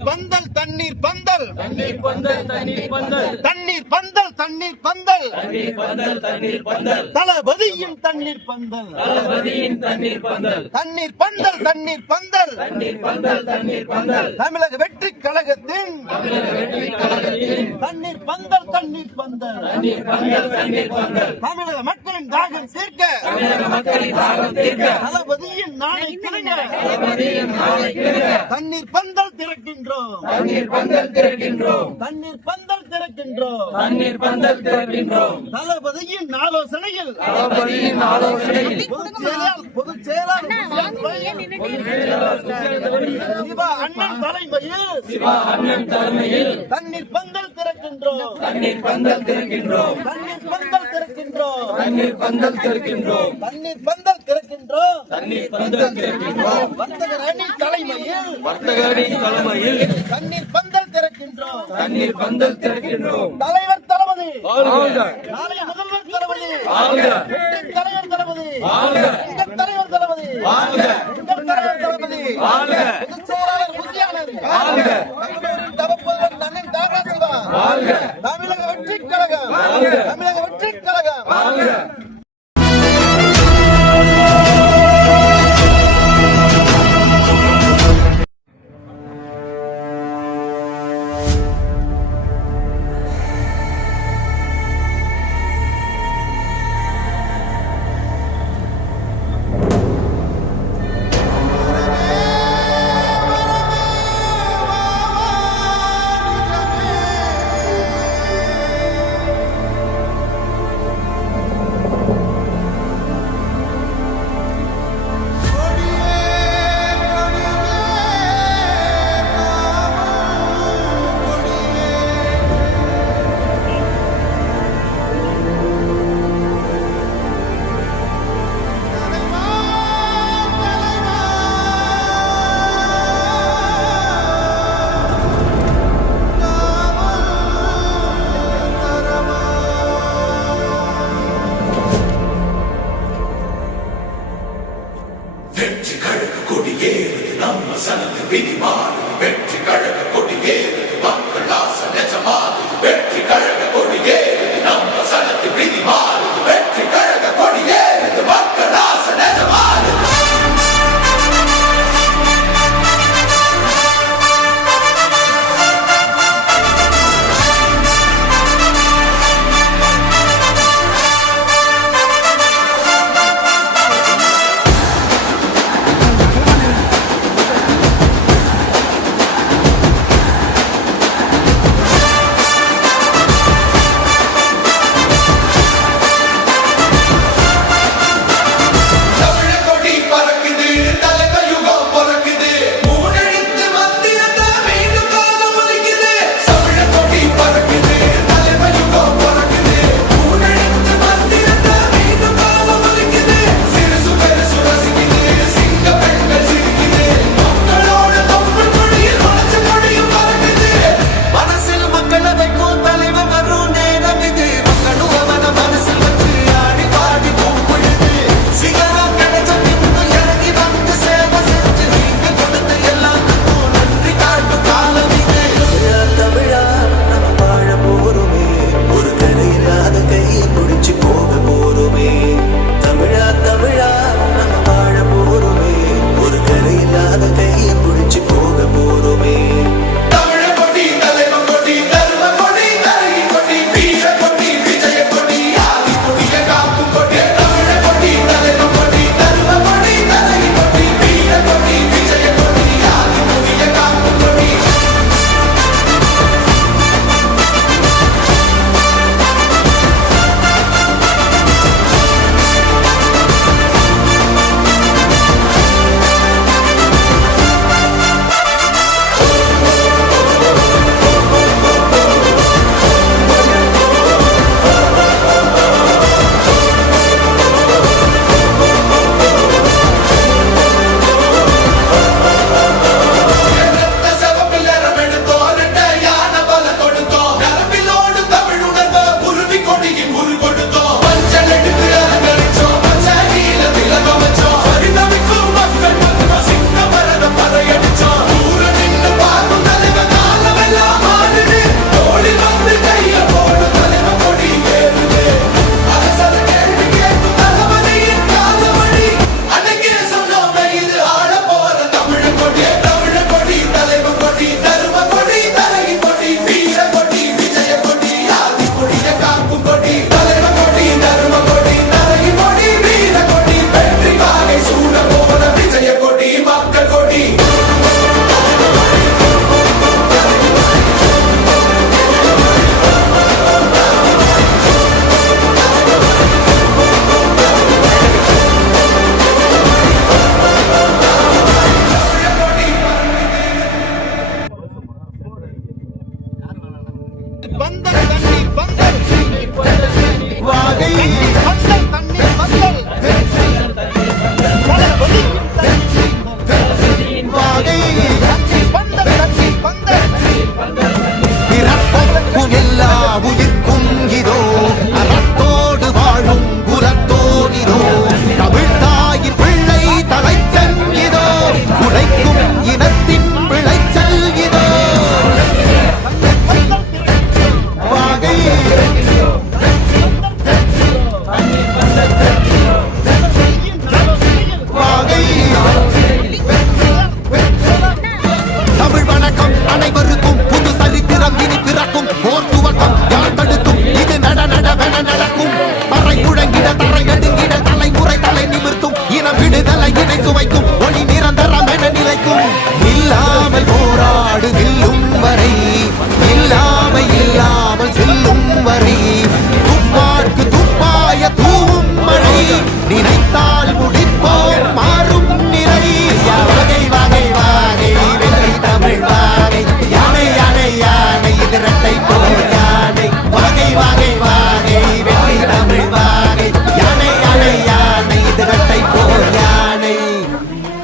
பந்தல் தண்ணீர் பந்தல் தண்ணீர் பந்தல் தண்ணீர் பந்தல் தண்ணீர் பந்தல் தண்ணீர் பந்தல் தண்ணீர் பந்தல் தண்ணீர் பந்தல் தளபதியின் தண்ணீர் பந்தல் தளபதியின் தண்ணீர் பந்தல் தண்ணீர் பந்தல் தண்ணீர் பந்தல் தண்ணீர் பந்தல் தண்ணீர் பந்தல் தமிழக வெற்றி கழகத்தின் தமிழக வெற்றி கழகத்தின் தண்ணீர் பந்தல் தண்ணீர் பந்தல் தண்ணீர் பந்தல் தண்ணீர் பந்தல் தமிழக மக்களின் தாகம் தீர்க்க தமிழக மக்களின் தாகம் தீர்க்க தளபதியின் நாளை தண்ணீர் பந்தல் திறக்கின்றோம். தண்ணீர் பந்தல் திறக்கின்றோம். தண்ணீர் பந்தல் திறக்கின்றோம். தண்ணீர் பந்தல் திறக்கின்றோம். தளபதியின் ஆலோசனையில். தளபதியின் ஆலோசனையில். பொதுச் செயலாளர் பொதுச் செயலாளர் சிவா அண்ணன் தலைமையில். சிவா அண்ணன் தலைமையில். தண்ணீர் பந்தல் திறக்கின்றோம். தண்ணீர் பந்தல் திறக்கின்றோம். தண்ணீர் பந்தல் திறக்கின்றோம். தண்ணீர் பந்தல் திறக்கின்றோம். தண்ணீர் பந்தல் திறக்கின்றோம் தண்ணீர் பந்தல் திறக்கின்றோம். வர்த்தகர் அணி தலைமையில் வர்த்தகரின் தலைமையில் தண்ணீர் பந்தல் திறக்கின்றோம். தண்ணீர் பந்தல் திறக்கின்றோம். தலைவர் தளபதி. நாளைய முதல்வர் தளபதி. தலைவர் தளபதி. தலைவர் தளபதி. தலைவர் தளபதி. முசியானந்த் தமிழக வெற்றி கழகம்.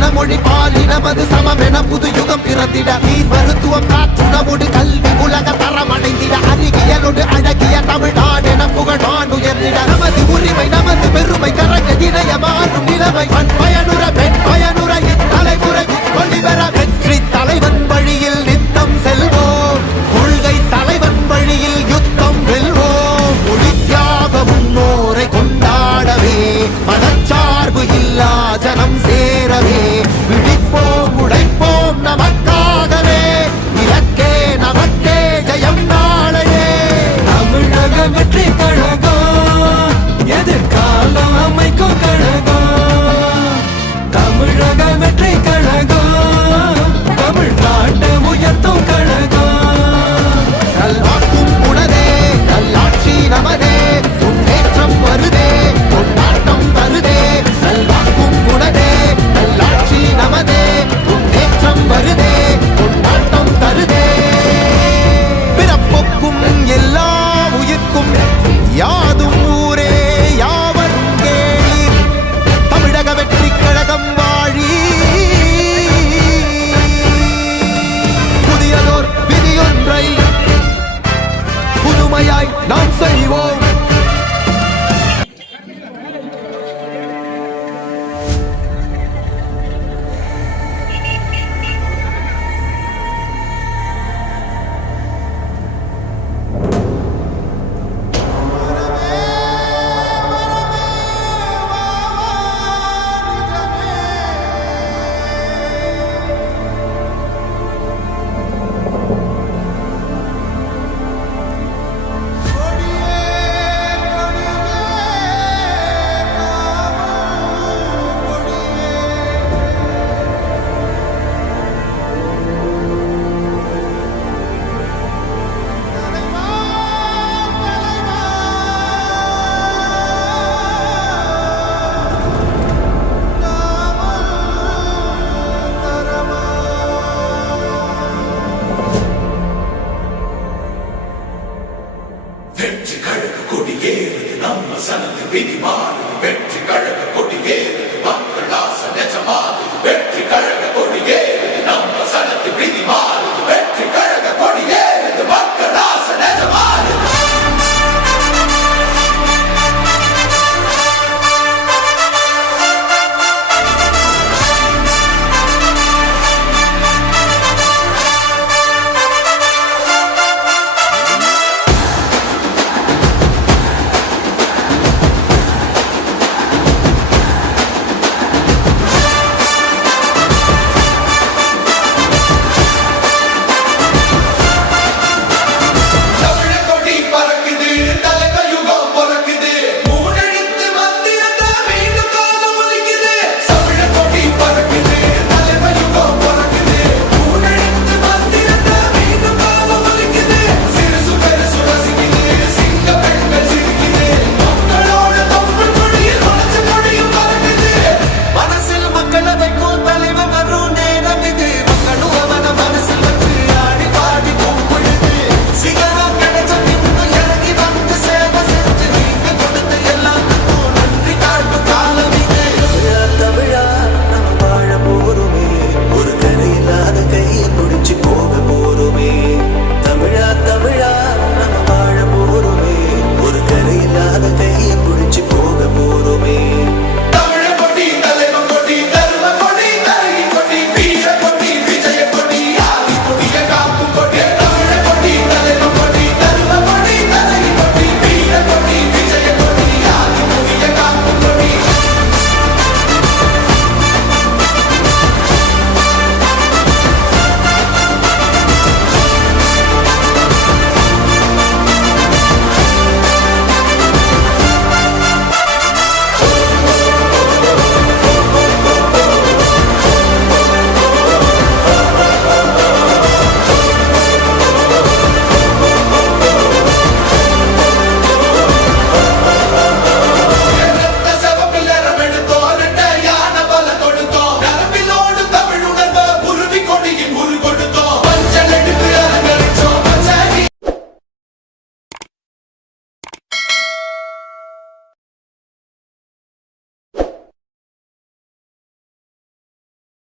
இனமொழி பாலினமது இன சமம் என புது யுகம் பிறந்திட. நீர் மருத்துவம் காற்றுணவோடு கல்வி உலக தரம் அடைந்திட அறிவியலோடு அழகிய தமிழ்நாடு என புகழான் உயர்ந்திட. நமது உரிமை நமது பெருமை கரக இணைய மாறும் நிலைமை. பண் பயனுற பெண் பயனு